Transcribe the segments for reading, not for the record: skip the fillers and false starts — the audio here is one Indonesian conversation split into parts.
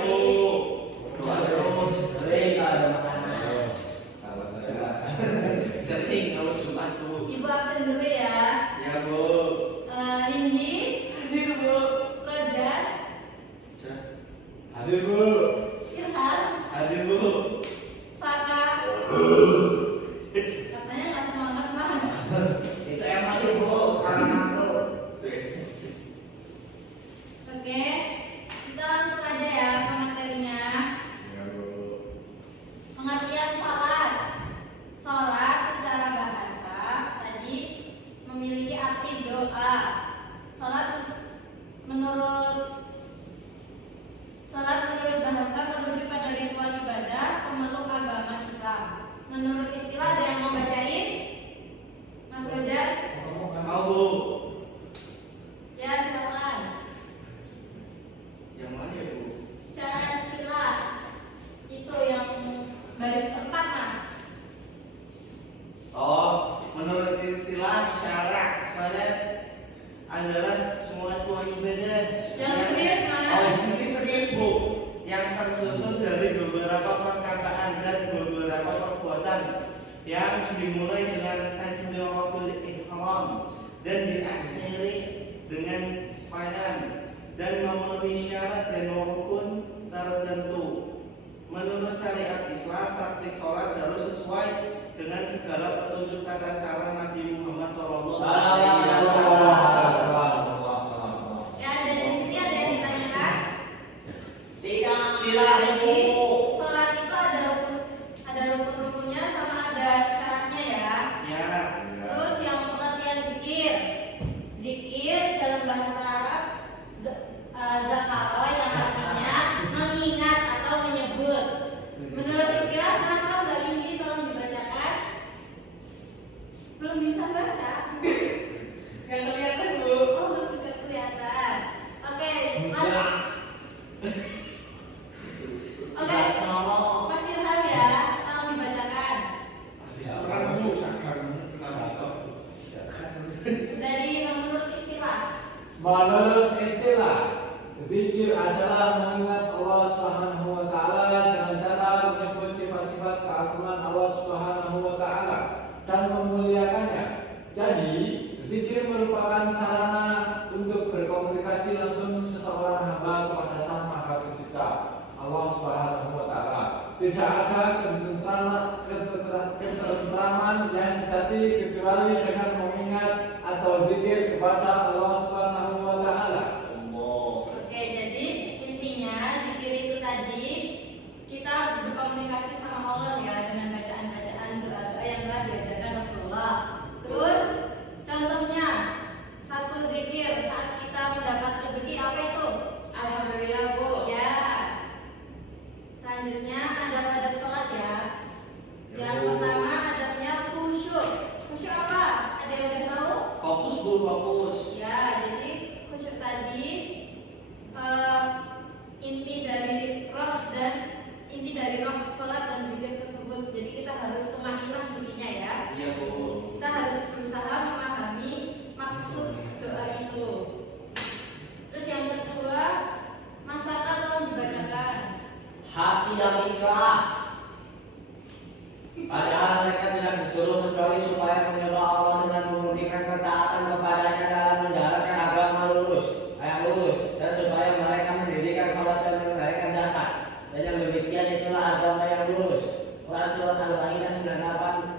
Bu. Doa terus. Sering kalau ada makanan. Kalau saya sering kalau Jumat Bu. Ibu absen dulu ya. Ya Bu. Nindi, hadir Bu. Rojan, Hadir Bu. Irhan, Hadir Bu. Saka. Katanya nggak semangat Mas. Itu emosi Bu, karena ngantuk. Oke, kita langsung aja ya ke materinya. Ya Bu. Pengertian sholat. Sholat secara bahasa tadi memiliki arti doa. Sholat menurut bahasa merujuk pada ritual ibadah pemeluk agama Islam. Menurut istilah ada yang mau bacain? Mas Rojar? Mau Bu. Ya silakan. Yang mana ya Bu? Secara istilah itu yang baris keempat Mas. Oh, menurut istilah syarak saya adalah semua ibadah Yang serius Mas. Oh, ini serius Bu. Yang tersusun dari beberapa perkataan dan beberapa perbuatan yang dimulai dengan takbiratul ihram dan diakhiri dengan salam dan memenuhi syarat dan rukun tertentu. Menurut syariat Islam, praktik sholat harus sesuai dengan segala petunjuk tata cara Nabi Muhammad SAW. Ya, dan di sini ada yang ditanyakan. Tidak Jadi, Bu. sholat itu ada rukun-rukunnya sama ada syaratnya ya. Ya. Terus yang pengertian zikir. Zikir dalam bahasa Arab zakaro yang artinya mengingat atau menyebut. Menurut istilah pernah tahu nggak ini? Tolong dibacakan. Belum bisa baca. Gak kelihatan Bu. Oh, belum bisa kelihatan. Oke, Mas. Oke, Mas Ilham ya, tolong dibacakan. Dari menurut istilah. Menurut istilah, zikir adalah mengingat Allah Subhanahu wa taala dengan cara menyebut sifat-sifat keagungan Allah Subhanahu wa taala dan memuliakannya. Jadi, zikir merupakan sarana untuk berkomunikasi langsung seseorang hamba kepada Sang Maha Pencipta, Allah Subhanahu wa taala. Tidak ada ketentraman yang sejati kecuali dengan mengingat atau zikir kepada Allah Subhanahu wa taala. Oke, jadi intinya zikir itu tadi kita berkomunikasi sama Allah ya dengan bacaan-bacaan doa-doa yang telah diajarkan Rasulullah. Terus contohnya satu zikir saat kita mendapat rezeki apa itu? Alhamdulillah Bu. Ya. Selanjutnya adab-adab sholat ya. Yang pertama adabnya khusyuk. Khusyuk apa? Ada yang udah tahu? Fokus Bu, fokus. Ya, jadi khusyuk tadi inti dari roh sholat dan zikir tersebut. Jadi kita harus tumainah intinya ya. Iya Bu. Kita harus berusaha memahami maksud doa itu. Terus yang kedua, masalah tolong dibacakan. Hati yang ikhlas. Padahal mereka tidak disuruh kecuali supaya menyembah Allah dengan memurnikan ketaatan kepadanya dalam menjalankan agama yang lurus, dan supaya mereka mendirikan sholat dan menunaikan zakat. Dan yang demikian itulah agama yang lurus. Quran surat Al-Baqarah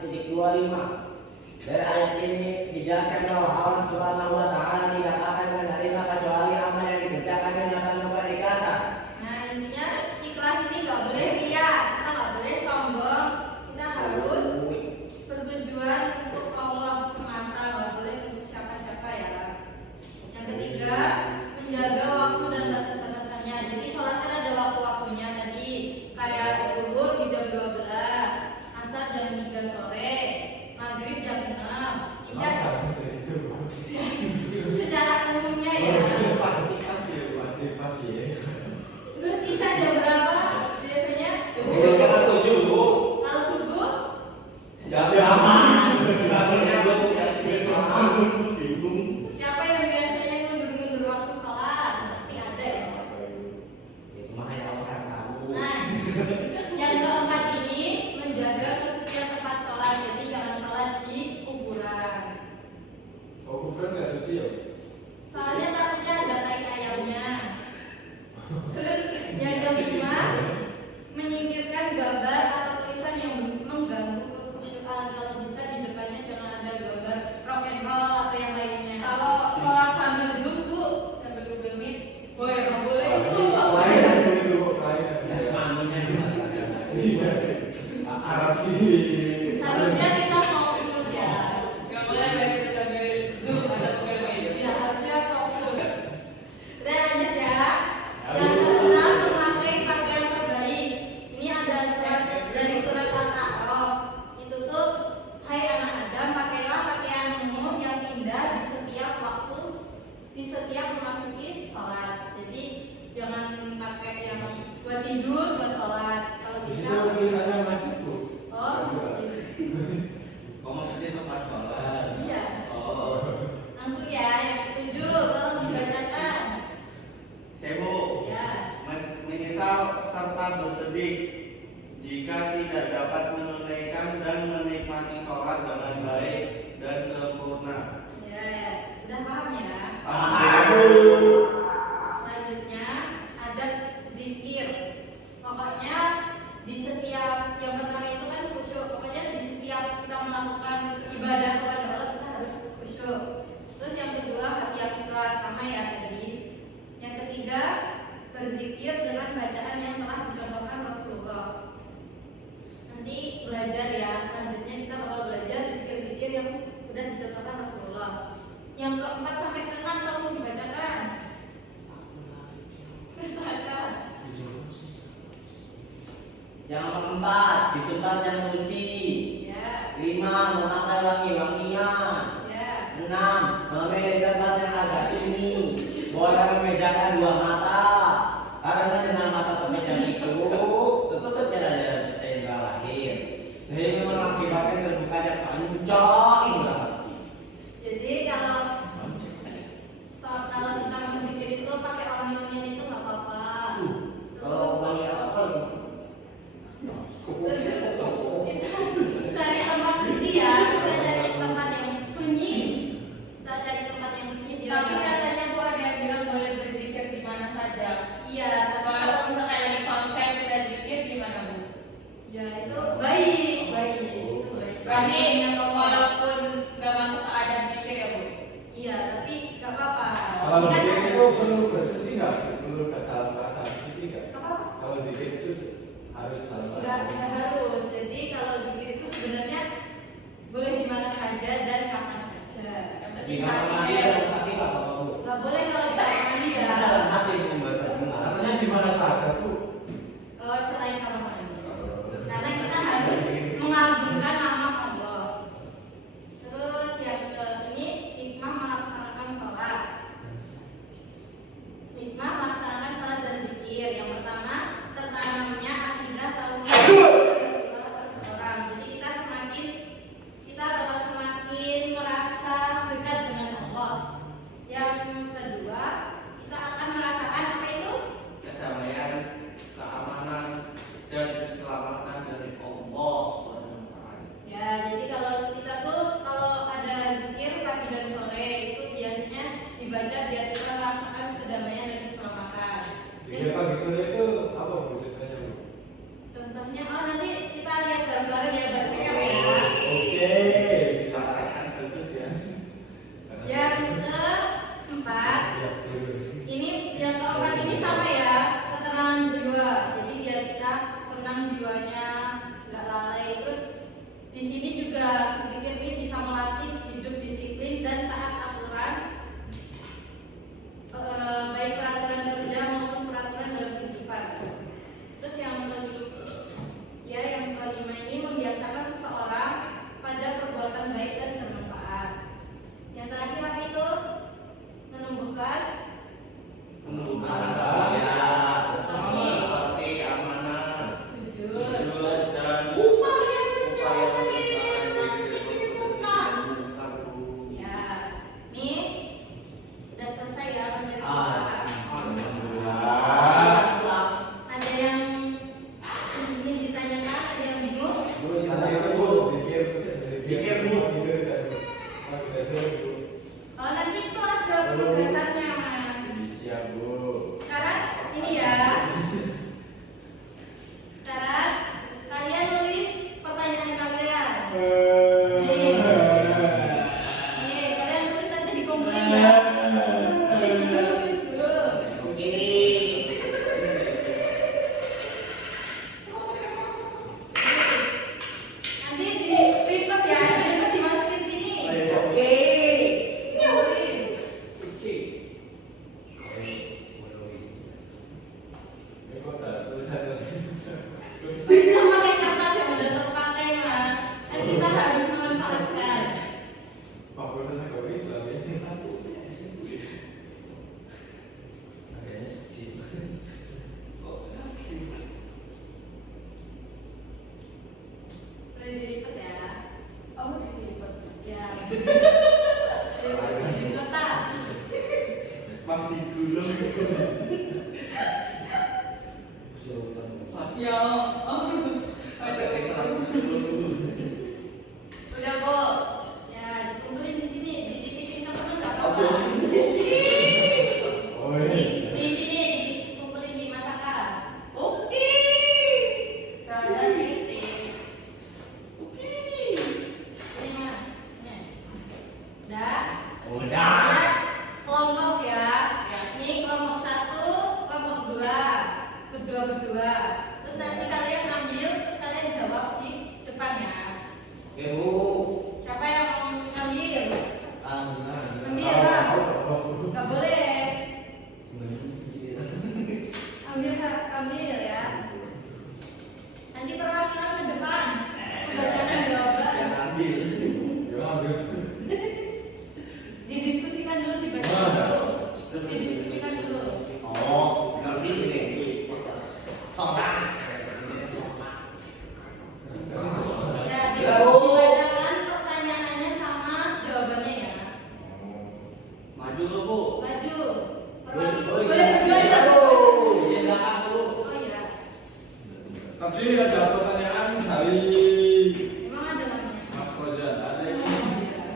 98:25. Dari ayat ini dijelaskan bahwa Allah Subhanahu wa taala tidak akan menerima kecuali amal yang dikerjakan dengan penuh keikhlasan. Nah intinya ikhlas ini nggak boleh ria, kita nggak boleh sombong, kita harus bertujuan untuk Allah semata, nggak boleh untuk siapa-siapa ya. Yang ketiga, menjaga waktu dan batas-batasannya. Jadi sholat kan ada waktu-waktunya tadi, kayak zuhur di jam 12, asar jam 3 sore, maghrib jam 6, isya Iya. Soalnya takutnya ada tai ayamnya. Terus yang kelima, menyingkirkan gambar atau tulisan yang mengganggu kekhusyukan. Kalau bisa di depannya jangan ada gambar rock and roll atau yang lainnya. Kalau sholat sambil zoom bu, sambil Google Meet, boleh nggak boleh itu? Kelainan dulu, kelainan. Jasmaninya juga kadang-kadang. Iya. Arab Harusnya kita fokus ya. Nggak boleh lagi kita sambil zoom atau Google Meet. Ya harusnya fokus. Udah lanjut ya. Yang keenam, memakai pakaian terbalik. Ini ada surat dari surat Al-A'raf. Itu tuh, hai anak Adam, pakailah pakaianmu yang indah di setiap waktu, di setiap memasuki sholat. Jadi jangan pakai yang buat tidur, buat sholat. Kalau Di bisa. situ tulisannya masjid bu. Oh, Oh, maksudnya tempat sholat. iya. Oh, Langsung ya, yang ketujuh, tolong dibacakan. sebo. Ya. Menyesal serta bersedih jika tidak dapat menunaikan dan menikmati sholat dengan baik dan sempurna. Ya, udah paham ya? Alhamdulillah. Selanjutnya ada zikir. Pokoknya di setiap yang pertama itu kan khusyuk. Pokoknya di setiap kita melakukan ibadah kepada Allah kita harus khusyuk. Terus yang kedua hati yang ikhlas, sama ya tadi. Yang ketiga berzikir dengan bacaan yang telah dicontohkan Rasulullah. Nanti belajar ya, selanjutnya kita bakal belajar zikir-zikir yang udah dicontohkan Rasulullah. Yang keempat sampai keenam kamu dibacakan. Misalkan. Yang keempat, di tempat yang suci. Ya, 5, memakai wangi-wangian. ya. 6, memilih tempat yang agak sunyi. Boleh memejamkan dua mata. Karena dengan mata pemejam itu tetap tidak ada cendera lahir, sehingga mengakibatkan terbukanya pancong indera hati. Jadi kalau kita mau zikir itu pakai wangi-wangian itu nggak apa-apa. Kalau wangi apa? Kita cari tempat suci ya, kita cari tempat yang sunyi. Kita cari tempat yang sunyi biar Tapi nggak- katanya bu ada yang bilang boleh berzikir di mana saja. Iya, tapi Kalau misalnya lagi konser kita zikir gimana bu? ya itu baik, baik. Itu baik. Berarti Yang walaupun nggak masuk ke adab zikir ya bu? iya, tapi nggak apa-apa. Kalau Kan zikir ada- itu perlu bersuci nggak? Perlu kata suci nggak? nggak apa-apa. Kalau zikir itu harus Nggak harus. Jadi kalau zikir itu sebenarnya boleh di mana saja dan kapan saja. Di kamar mandi dan hati nggak apa-apa bu. Nggak boleh kalau di kamar mandi ya. Kita dalam hati membaca bunga. Katanya di mana saja bu? Selain kamar mandi. Karena kita harus mengagungkan nama Allah. Terus yang ke ini hikmah melaksanakan sholat. Hikmah melaksanakan sholat dan zikir. Yang pertama, tertanamnya akidah tauhid seseorang. Jadi kita bakal semakin merasa dekat dengan Allah. Yang kedua, kita akan merasakan apa itu? Kedamaian, keamanan, dan keselamatan dari Allah Subhanahu wa Ta'ala. Ya, jadi kalau kita tuh kalau ada zikir pagi dan sore itu biasanya dibaca biar kita merasakan kedamaian dan keselamatan. Zikir pagi sore itu apa bu ceritanya bu? Contohnya, nanti kita lihat bareng-bareng ya bareng-bareng ya. Oke, silakan terus ya. Yang keempat, ini yang keempat ini sama ya, ketenangan jiwa. Jadi biar kita tenang jiwanya, nggak lalai. Terus di sini juga zikir ini bisa melatih hidup disiplin dan taat aturan, baik peraturan kerja maupun peraturan dalam kehidupan. Terus yang kelima ini membiasakan Kota. Mati gulung. Ya. Ada udah, Bu. Ya, dikumpulin di sini. Di TV teman-teman nggak Aduh, apa-apa. Oh Di sini dikumpulin di masakan. Oke. Rada titik. Oke. Ini mas. Nih. Udah. Udah. Lihat kelompok ya. Ya. Ini kelompok 1, kelompok 2. Berdua. Terus nanti kalian ambil, terus kalian jawab di depannya. Oke, Bu. Siapa yang mau ambil? Alhamdulillah. Ambil lah. Gak boleh. Ambil ya. Nanti perwakilan ke depan. Pembacaan jawaban. Yang ambil. Didiskusikan dulu, dibaca dulu. Didiskusikan dulu. Oh, ngerti sini. Sombong. Ya, dibacakan pertanyaannya sama jawabannya ya. Maju lo, Bu. Maju. Boleh Boleh berdua ya. Silakan, Bu. Oh iya. Tadi ada pertanyaan dari Emang ada namanya. Mas Rojan. Ada Oh, ini. iya.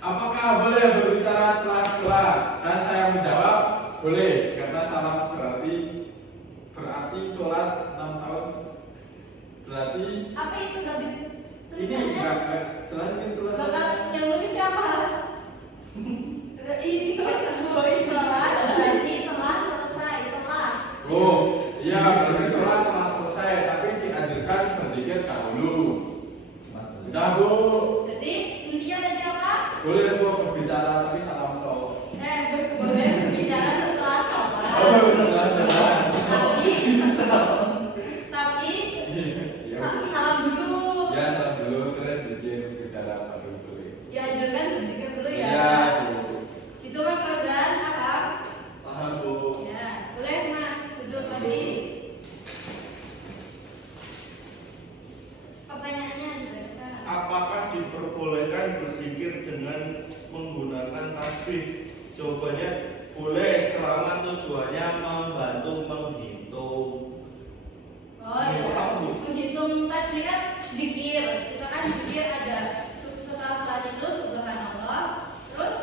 Apakah boleh berbicara setelah dan saya menjawab boleh karena salam berarti sholat 6 tahun berarti Apa itu gak ini enggak jelas ini tulisannya. Bakat yang nulis siapa? Ini sholat berarti telah selesai, telah. Oh iya berarti sholat telah selesai tapi dianjurkan berzikir dahulu. Udah Bu, Jadi intinya tadi apa? boleh Bu berbicara tapi salam toh. Boleh berbicara setelah sholat. Oh setelah sholat. Tapi Ya, salam dulu. ya salam dulu terus zikir bicara baru boleh. Dianjurkan berzikir dulu ya. Iya Bu. Itu Mas Rozan, apa? Paham, Bu. Ya, boleh Mas duduk tadi. Pertanyaannya dibacakan. Apakah diperbolehkan berzikir dengan menggunakan tasbih? Jawabannya boleh selama tujuannya membantu menghitung. Oh iya. Apa, Bu? Menghitung tasbih kan zikir. Kita kan zikir ada setelah sholat itu subhanallah, terus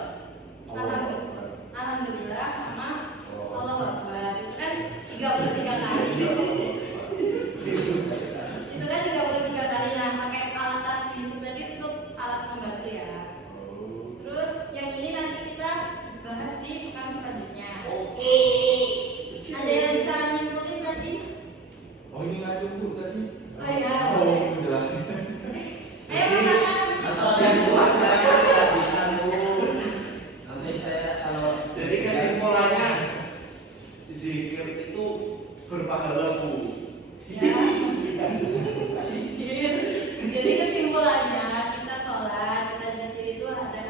alhamdulillah sama Allahu Akbar. Itu kan 33 kali. Itu kan 33 kali. Nah, pakai alat tasbih itu tadi untuk alat pembantu ya. Terus yang ini nanti kita bahas di pekan selanjutnya. Oke. Ada yang bisa nyimpulin tadi? Oh ini ngajak Bu tadi. Oh iya. Oh jelasin. Ayo masakan. Asal dari luar saya nggak bisa, Bu. Nanti saya kalau Jadi kesimpulannya zikir itu berpahala, Bu. Ya. Jadi kesimpulannya kita sholat, kita zikir itu ada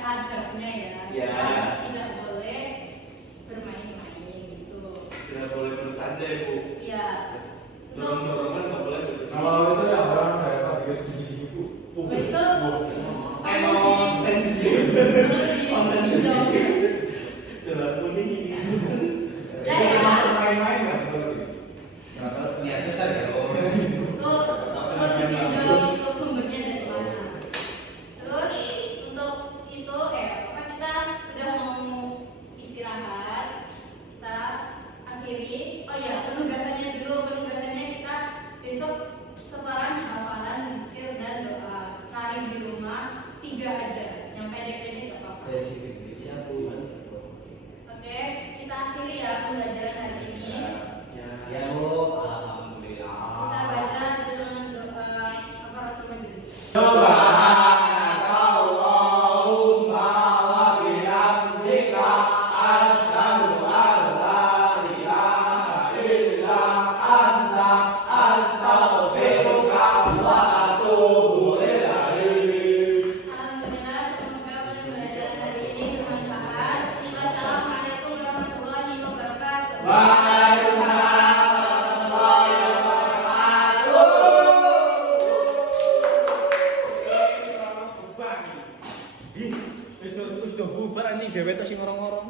adabnya ya. Ya. Kita tidak boleh bermain-main gitu. Tidak boleh bercanda, Bu. Iya. Untuk Dorong-dorongan nggak boleh Kalau itu ya orang kayak target gini Bu. itu Emang sensitif. Konten sensitif. Dalam kuning ini. Ya, ya. Masuk main-main nggak boleh. ternyata saya untuk video itu sumbernya dari mana. Terus untuk itu apa kita udah mau istirahat, kita akhiri. Oh ya, penugasannya kita besok setoran hafalan zikir dan doa. Cari di rumah 3 aja, yang pendek-pendek gak apa-apa. Oke, kita akhiri ya pembelajaran hari ini. ya, Bu. Kita Alhamdulillah. baca dengan doa kafaratul majelis. Allahumma wa bihamdika asyhadu an la ilaha illa anta astaghfiruka wa atubu ilaik. Alhamdulillah, semoga pembelajaran hari ini bermanfaat. Wassalamualaikum warahmatullahi wabarakatuh. Waalaikumsalam warahmatullahi wabarakatuh. sudah bubar anjing gawe tok sing orang-orang.